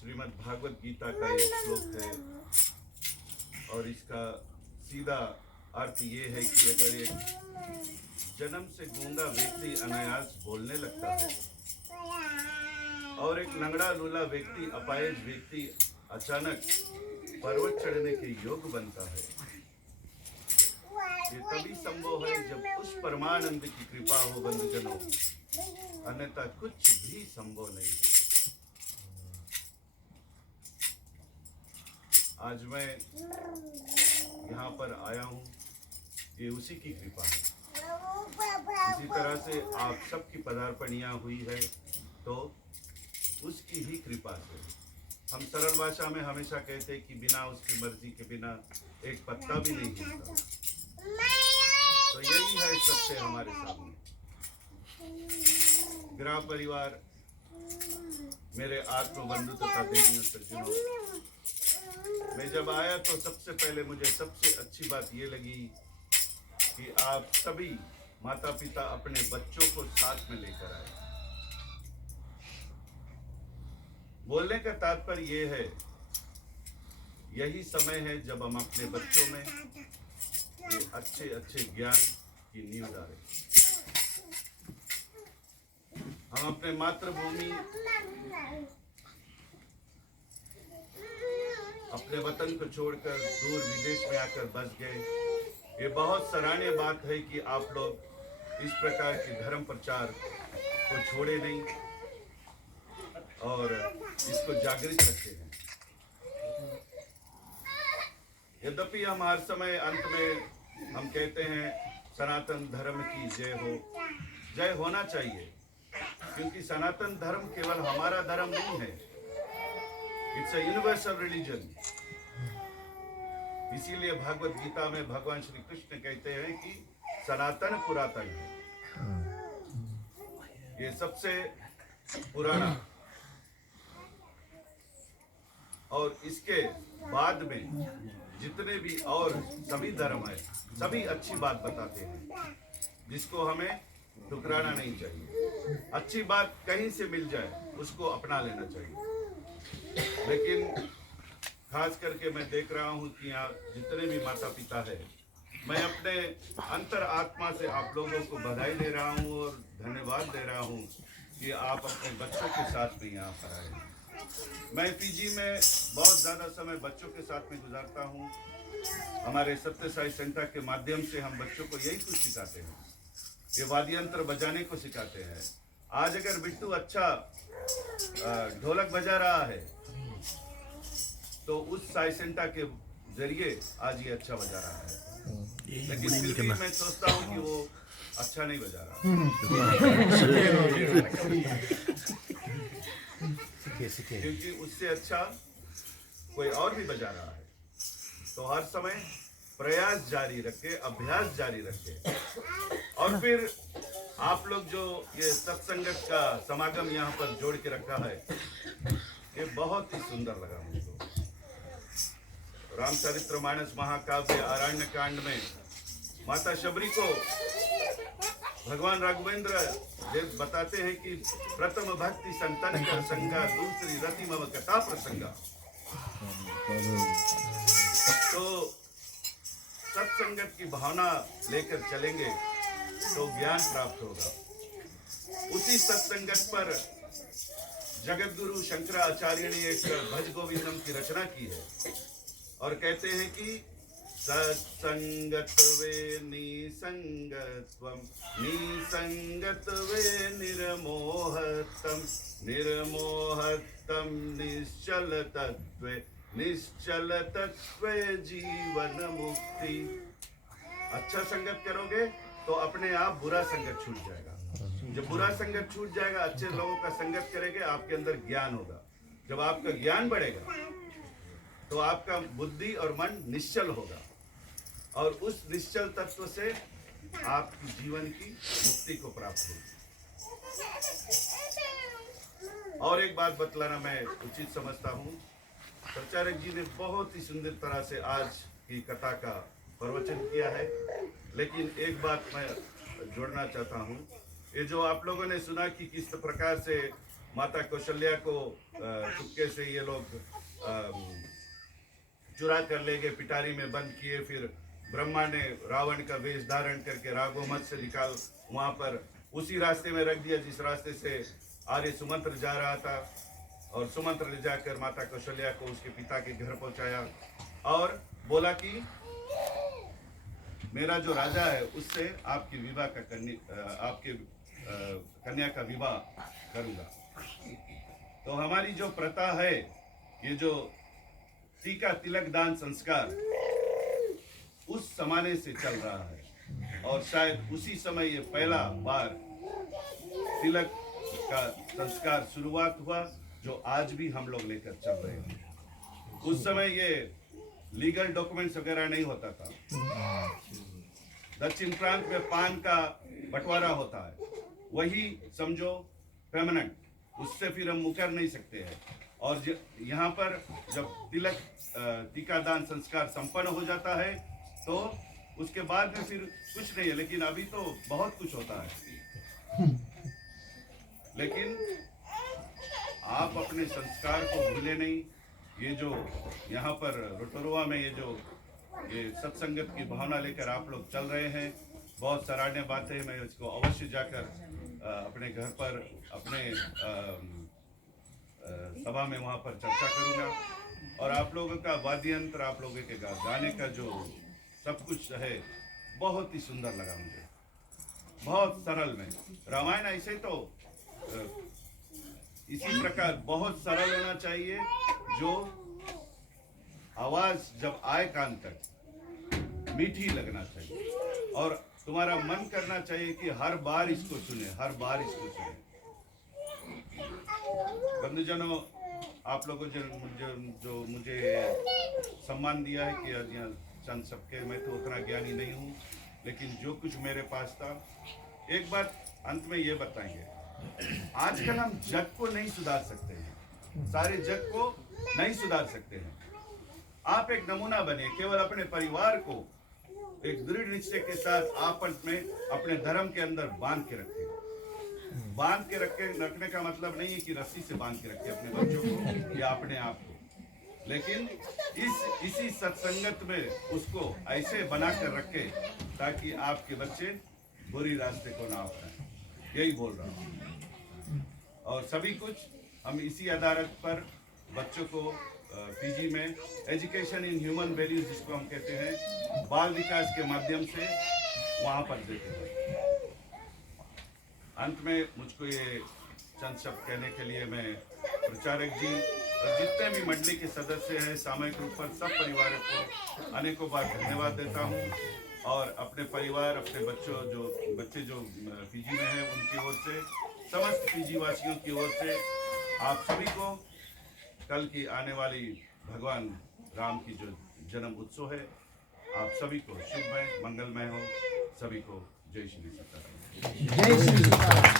श्रीमद् भागवत गीता का एक श्लोक है और इसका सीधा अर्थ ये है कि अगर एक जन्म से गूंगा व्यक्ति अनायास बोलने लगता है और एक लंगड़ा लूला व्यक्ति अपाहिज व्यक्ति अचानक पर्वत चढ़ने के योग बनता है, ये तभी संभव है जब उस परमानंद की कृपा हो बंधुजनों, अन्यथा कुछ भी संभव नहीं है। आज मैं यहाँ पर आया हूँ, ये उसी की कृपा है। इसी तरह से आप सबकी पदार्पण यहाँ हुई है तो उसकी ही कृपा से। हम सरल भाषा में हमेशा कहते हैं कि बिना उसकी मर्जी के बिना एक पत्ता भी नहीं हिलता। तो यही है सत्य हमारे सामने। ग्राम परिवार, मेरे आत्म बंधु तथा देवियों सज्जनों, मैं जब आया तो सबसे पहले मुझे सबसे अच्छी बात ये लगी कि आप सभी माता पिता अपने बच्चों को साथ में लेकर आए। बोलने का तात्पर्य ये है, यही समय है जब हम अपने बच्चों में ये अच्छे अच्छे ज्ञान की नींव डालें। हम अपने मातृभूमि, अपने वतन को छोड़कर दूर विदेश में आकर बस गए। ये बहुत सराहनीय बात है कि आप लोग इस प्रकार के धर्म प्रचार को छोड़े नहीं और इसको जागृत रखे हैं। यद्यपि हम हर समय अंत में हम कहते हैं सनातन धर्म की जय हो, जय होना चाहिए, क्योंकि सनातन धर्म केवल हमारा धर्म नहीं है, इट्स अ यूनिवर्सल रिलीजन। इसीलिए भागवत गीता में भगवान श्री कृष्ण कहते हैं कि सनातन पुरातन है, ये सबसे पुराना, और इसके बाद में जितने भी और सभी धर्म है सभी अच्छी बात बताते हैं, जिसको हमें ठुकराना नहीं चाहिए। अच्छी बात कहीं से मिल जाए उसको अपना लेना चाहिए। लेकिन खास करके मैं देख रहा हूँ कि यहाँ जितने भी माता पिता है, मैं अपने अंतर आत्मा से आप लोगों को बधाई दे रहा हूँ और धन्यवाद दे रहा हूँ कि आप अपने बच्चों के साथ में यहाँ पर आए। मैं फीजी में बहुत ज़्यादा समय बच्चों के साथ में गुजारता हूँ। हमारे सत्य साई सेंटर के माध्यम से हम बच्चों को यही कुछ सिखाते हैं, ये वाद्य यंत्र बजाने को सिखाते हैं। आज अगर बिट्टू अच्छा ढोलक बजा रहा है तो उस साई सेंटर के जरिए आज ये अच्छा बजा रहा है, लेकिन फिर भी मैं सोचता हूँ कि वो अच्छा नहीं बजा रहा। क्योंकि उससे अच्छा कोई और भी बजा रहा है। तो हर समय प्रयास जारी रखे, अभ्यास जारी रखे। और फिर आप लोग जो ये सत्संगत का समागम यहाँ पर जोड़ के रखा है, ये बहुत ही सुंदर लगा मुझको। रामचरितमानस महाकाव्य आरण्य कांड में माता शबरी को भगवान राघवेंद्र ये बताते हैं कि प्रथम भक्ति संतन का संगा, दूसरी रति मम कथा प्रसंगा। तो सत्संगत की भावना लेकर चलेंगे तो ज्ञान प्राप्त होगा। उसी सत्संगत पर जगत गुरु शंकराचार्य ने एक भज गोविंदम की रचना की है और कहते हैं कि सत्संगत्वे निसंगत्वं, निसंगत्वे निर्मोहत्वं, निर्मोहत्वं निश्चलतत्वे, निश्चलतत्वे जीवन मुक्ति। अच्छा संगत करोगे तो अपने आप बुरा संगत छूट जाएगा। जब बुरा संगत छूट जाएगा, अच्छे लोगों का संगत करेंगे, आपके अंदर ज्ञान होगा। जब आपका ज्ञान बढ़ेगा तो आपका बुद्धि और मन निश्चल होगा और उस निश्चल तत्व से आपकी जीवन की मुक्ति को प्राप्त होगी। और एक बात बतलाना मैं उचित समझता हूँ, प्रचारक जी ने बहुत ही सुंदर तरह से आज की कथा का प्रवचन किया है, लेकिन एक बात मैं जोड़ना चाहता हूँ ये जो आप लोगों ने सुना कि किस प्रकार से माता कौशल्या को चुपके से ये लोग चुरा कर ले गए, पिटारी में बंद किए, फिर ब्रह्मा ने रावण का वेश धारण करके राघोमत से निकाल वहां पर उसी रास्ते में रख दिया जिस रास्ते से आर्य सुमंत्र जा रहा था, और सुमंत्र ले जाकर माता कौशल्या को उसके पिता के घर पहुंचाया और बोला कि मेरा जो राजा है उससे आपकी विवाह का आपके कन्या का विवाह करूंगा। तो हमारी जो प्रथा है, ये जो टीका तिलक दान संस्कार उस जमाने से चल रहा है, और शायद उसी समय ये पहला बार तिलक का संस्कार शुरुआत हुआ जो आज भी हम लोग लेकर चल रहे हैं। उस समय ये लीगल डॉक्यूमेंट्स वगैरह नहीं होता था। दक्षिण प्रांत में पान का बंटवारा होता है, वही समझो परमानेंट, उससे फिर हम मुकर नहीं सकते हैं। और यहाँ पर जब तिलक टीकादान संस्कार संपन्न हो जाता है तो उसके बाद में फिर कुछ नहीं है, लेकिन अभी तो बहुत कुछ होता है। लेकिन आप अपने संस्कार को भूले नहीं। ये जो यहाँ पर रोटोरुआ में ये सत्संगत की भावना लेकर आप लोग चल रहे हैं, बहुत सराहनीय बात है। मैं इसको अवश्य जाकर अपने घर पर अपने सभा में वहाँ पर चर्चा करूँगा। और आप लोगों का वाद्य यंत्र, आप लोगों के गाने का जो सब कुछ है, बहुत ही सुंदर लगा मुझे, बहुत सरल में। रामायण ऐसे तो इसी प्रकार बहुत सरल होना चाहिए, जो आवाज जब आए कान तक मीठी लगना चाहिए, और तुम्हारा मन करना चाहिए कि हर बार इसको सुने, हर बार इसको सुने। बंधुजनों, आप लोगों जो मुझे सम्मान दिया है कि यहाँ चंद सबके, मैं तो उतना ज्ञानी नहीं हूँ, लेकिन जो कुछ मेरे पास था, एक बात अंत में ये बताएंगे। आजकल हम जग को नहीं सुधार सकते हैं, सारे जग को नहीं सुधार सकते हैं। आप एक नमूना बने, केवल अपने परिवार को एक दृढ़ निश्चय के साथ आपस में अपने धर्म के अंदर बांध के रखें। बांध के रखने का मतलब नहीं है कि रस्सी से बांध के रखें अपने बच्चों को या अपने आप को, लेकिन इसी सत्संगत में उसको ऐसे बना कर रखें ताकि आपके बच्चे बुरी रास्ते को ना अपनाएं। यही बोल रहा हूँ। और सभी कुछ हम इसी आधारित पर बच्चों को पीजी में एजुकेशन इन ह्यूमन वैल्यूज, जिसको हम कहते हैं, बाल विकास के माध्यम से वहाँ पर देते हैं। अंत में मुझको ये चंद शब्द कहने के लिए मैं प्रचारक जी और जितने भी मंडली के सदस्य हैं, सामूहिक रूप पर सब परिवारों को अनेकों बार धन्यवाद देता हूँ। और अपने परिवार, अपने बच्चे जो पीजी में हैं, उनकी ओर से, समस्त पीजी वासियों की ओर से आप सभी को कल की आने वाली भगवान राम की जो जन्म उत्सव है, आप सभी को शुभमय मंगलमय हो। सभी को जय श्री सीताराम। जय श्री सीताराम।